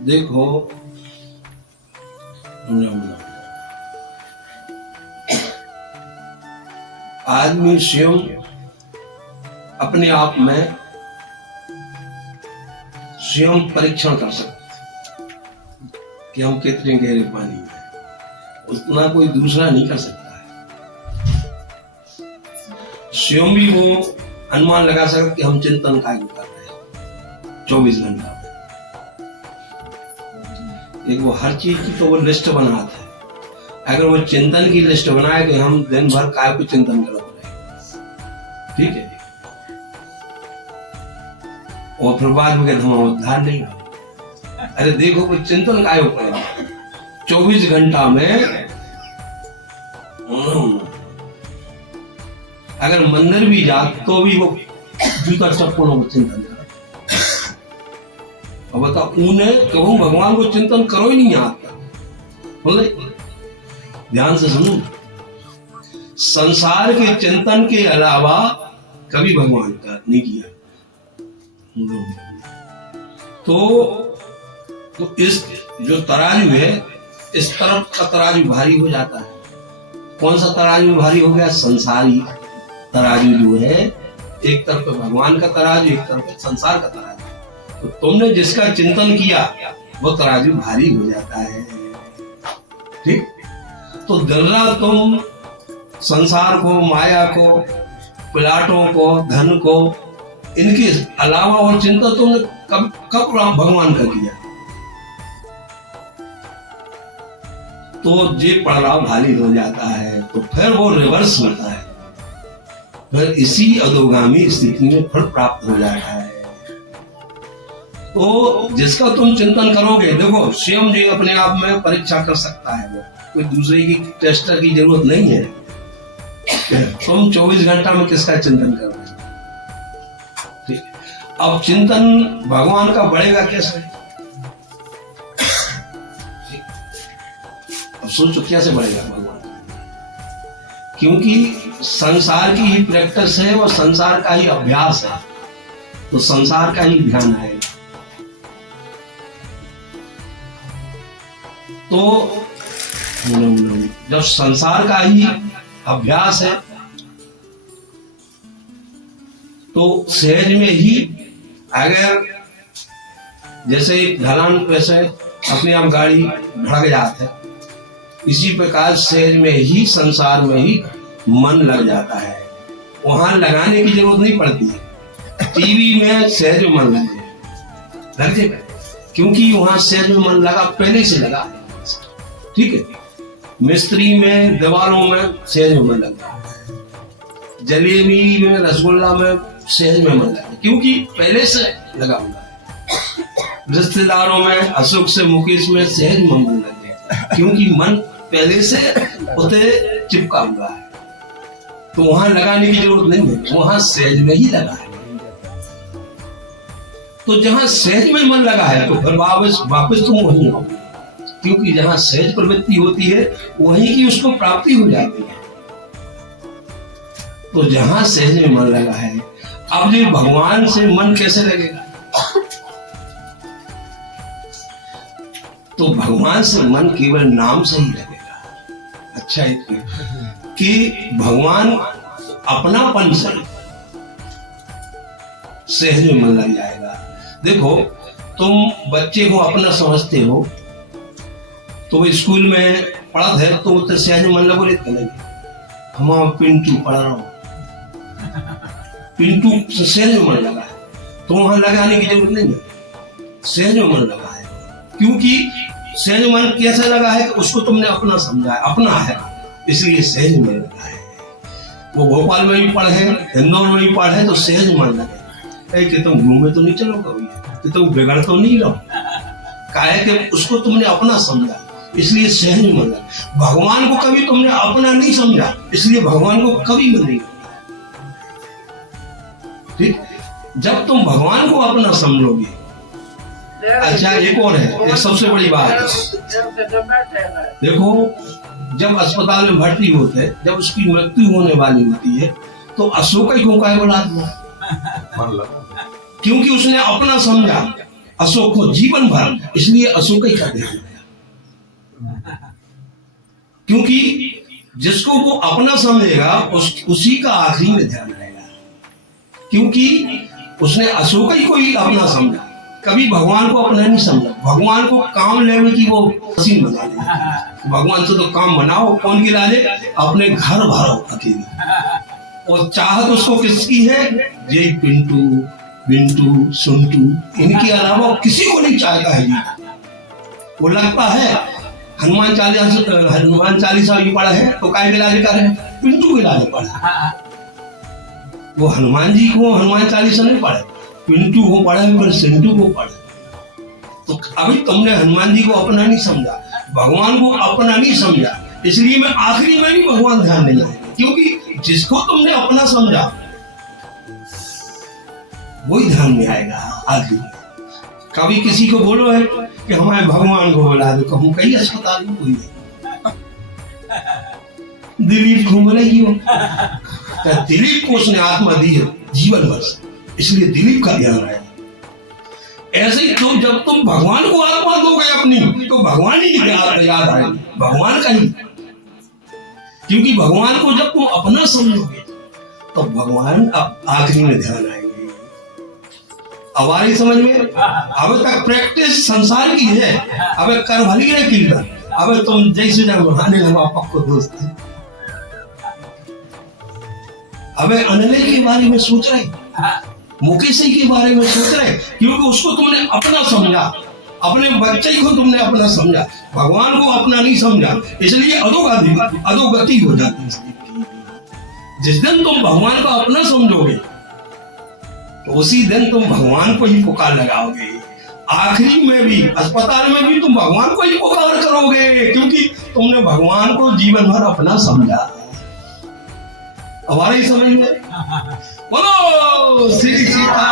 देखो आदमी स्वयं अपने आप में स्वयं परीक्षण कर सकता है कि हम कितने गहरे पानी में, उतना कोई दूसरा नहीं कर सकता है। स्वयं भी वो अनुमान लगा सकता कि हम चिंतन कार्य कर रहे हैं 24 घंटा में। एक वो हर चीज की तो वो लिस्ट बनाता है। अगर वो चिंतन की लिस्ट बनाए कि हम दिन भर काय को चिंतन करते रहे, ठीक है, और फिर बाद में कहते हम उद्धार नहीं हो। अरे देखो कोई चिंतन काय होगा 24 घंटा में। अगर मंदिर भी जा तो भी वो जूता चप्पलों को चिंतन कर। अब बता उन्हें कहूं भगवान को चिंतन करो ही नहीं आता। बोले ध्यान से सुनो, संसार के चिंतन के अलावा कभी भगवान का नहीं किया। तो इस जो तराजू है, इस तरफ का तराजू भारी हो जाता है। कौन सा तराजू भारी हो गया? संसारी तराजू जो है, एक तरफ भगवान का तराजू, एक तरफ संसार का तराजू। तो तुमने जिसका चिंतन किया वो तराजू भारी हो जाता है, ठीक। तो दिन रात तुम संसार को, माया को, प्लाटों को, धन को, इनके अलावा और चिंता तुमने कब भगवान का किया? तो जे पड़ाव भारी हो जाता है तो फिर वो रिवर्स होता है, फिर इसी अधोगामी स्थिति में फिर प्राप्त हो जाता है। तो जिसका तुम चिंतन करोगे, देखो स्वयं जो अपने आप में परीक्षा कर सकता है, वो कोई दूसरे की टेस्टर की जरूरत नहीं है। तुम 24 घंटा में किसका चिंतन करोगे? ठीक। अब चिंतन भगवान का बढ़ेगा कैसे? अब सोचो कैसे बढ़ेगा भगवान? क्योंकि संसार की ही प्रैक्टिस है और संसार का ही अभ्यास है, तो संसार का ही ध्यान आएगा। तो जब संसार का ही अभ्यास है तो सहज में ही, अगर जैसे ढलान पे से अपने आप गाड़ी भड़क जाता है, इसी प्रकार सहज में ही संसार में ही मन लग जाता है। वहां लगाने की जरूरत नहीं पड़ती। टीवी में सहज में मन लग जाएगा, क्योंकि वहां सहज में मन लगा, पहले से लगा, ठीक है। मिस्त्री में, दीवारों में सहज में मन लगा, जलेबी में, रसगुल्ला में सहज में मन लगा, क्योंकि पहले से लगा हुआ है। रिश्तेदारों में, अशोक से मुकेश में सहज में मन लग गया, क्योंकि मन पहले से उसे चिपका हुआ है। तो वहां लगाने की जरूरत नहीं है, वहां सहज में ही लगा है। तो जहां सहज में मन लगा है तो फिर वापस तुम वहीं हो, क्योंकि जहां सहज प्रवृत्ति होती है वहीं की उसको प्राप्ति हो जाती है। तो जहां सहज में मन लगा है, अब ये भगवान से मन कैसे लगेगा? तो भगवान से मन केवल नाम से ही लगेगा। अच्छा है कि भगवान अपनापन से सहज में मन लग जाएगा। देखो तुम बच्चे को अपना समझते हो, तो स्कूल में पढ़ा है तो उतने सहज मन लगो लेते नहीं। हम पिंटू पढ़ रहा हूँ, पिंटू से सहज मन लगा है, तो वहां लगाने की जरूरत नहीं है, सहज मन लगा है। क्योंकि सहज मन कैसे लगा है? उसको तुमने अपना समझा है, अपना है, इसलिए सहज मन लगा है। वो भोपाल में भी पढ़े, इंदौर में भी पढ़े, तो सहज मन लगे कि तुम घूमे तो नहीं चलो कभी, कि तुम बिगड़ तो नहीं रहो, काहे कि उसको तुमने अपना समझा, इसलिए सहज मन लगा। भगवान को कभी तुमने अपना नहीं समझा, इसलिए भगवान को कभी मन नहीं लगा, ठीक। जब तुम भगवान को अपना समझोगे। अच्छा एक और है, एक सबसे बड़ी बात है, देखो जब अस्पताल में भर्ती होते हैं, जब उसकी मृत्यु होने वाली होती है, तो अशोक ही क्यों का बोला? क्योंकि उसने अपना समझा, अशोक को जीवन भर, इसलिए अशोक ही का ध्यान आया। क्योंकि जिसको वो अपना समझेगा उसी का आखिरी में ध्यान आएगा, क्योंकि उसने अशोक ही को ही अपना समझा, कभी भगवान को अपना नहीं समझा। भगवान को काम लेने की वो मशीन बना ली। भगवान से तो काम बनाओ, कौन गिरा ले? अपने घर भरो अकेले। और चाहत उसको किसकी है? यही पिंटू, बिंटू, सुंटू, इनके अलावा किसी को नहीं चाहता है जी। वो लगता है हनुमान चालीसा भी पढ़ा है तो काय गिलाने का है? पिंटू गिलाने पढ़ा। वो हनुमान जी को हनुमान चालीसा नहीं पढ़े, पिंटू को पढ़ा है, पर सिंटू को पढ़े। तो अभी तुमने हनुमान जी को अपना नहीं समझा, भगवान को अपना नहीं समझा, इसलिए मैं आखिरी में भी भगवान ध्यान नहीं आएगा। क्योंकि जिसको तुमने अपना समझा वही ध्यान में आएगा आखिरी में। कभी किसी को बोलो है कि हमारे भगवान को बुला दो, कहूँ कई अस्पताल में कोई नहीं। दिलीप घूम रही हो, दिलीप को उसने आत्मा दी है जीवन भर, इसलिए दिलीप का ध्यान आया। ऐसे ही तो जब तुम भगवान को आत्मा दोगे अपनी, तो भगवान ही याद आएगी, भगवान का ही। क्योंकि भगवान को जब तुम अपना समझोगे तो भगवान आखिरी में ध्यान आएंगे। अब आ रही समझ में? अब तक प्रैक्टिस संसार की है, अब कर भली है कीर्तन। अब तुम जैसे नहाने लगा पक्को दोस्त, अब अनले के बारे में सोच रहे, मुकेश के बारे में सोच रहे, क्योंकि उसको तुमने अपना समझा, अपने बच्चे को तुमने अपना समझा, भगवान को अपना नहीं समझा, इसलिए अधोगति हो जाती है। जिस दिन तुम भगवान को अपना समझोगे तो उसी दिन तुम भगवान को ही पुकार लगाओगे। आखिरी में भी, अस्पताल में भी तुम भगवान को ही पुकार करोगे, क्योंकि तुमने भगवान को जीवन भर अपना समझा। हमारे समझ में बोलो श्री सीता